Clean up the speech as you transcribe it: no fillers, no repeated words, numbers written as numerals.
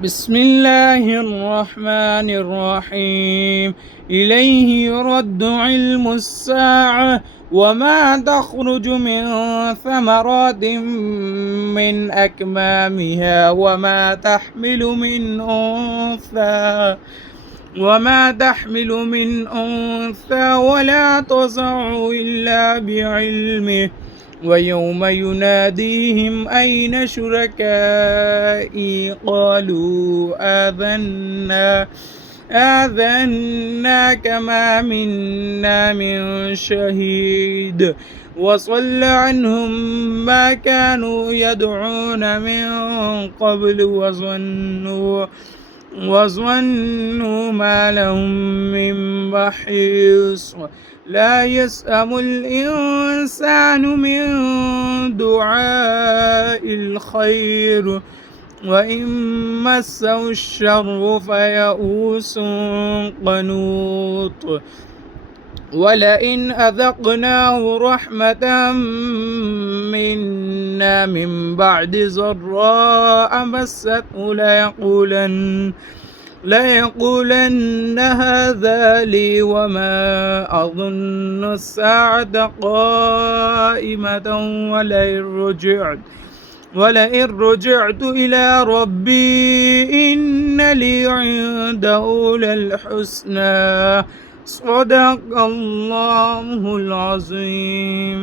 بسم الله الرحمن الرحيم. إليه يرد علم الساعة وما تخرج من ثمرات من أكمامها وما تحمل من أنثى ولا تضع إلا بعلمه ويوم يناديهم أين شركائي قالوا آذنا كما منا من شهيد وصل عنهم ما كانوا يدعون من قبل وظنوا ما لهم من محيص. لا يسأم الإنسان من دعاء الخير وإن مسه الشر فيئوس قنوط. ولئن أذقناه رحمة منا من بعد ضراء مسته ليقولن هذا لي وما أظن الساعة قائمة ولئن رجعت إلى ربي إن لي عنده للحسنى. صدق الله العظيم.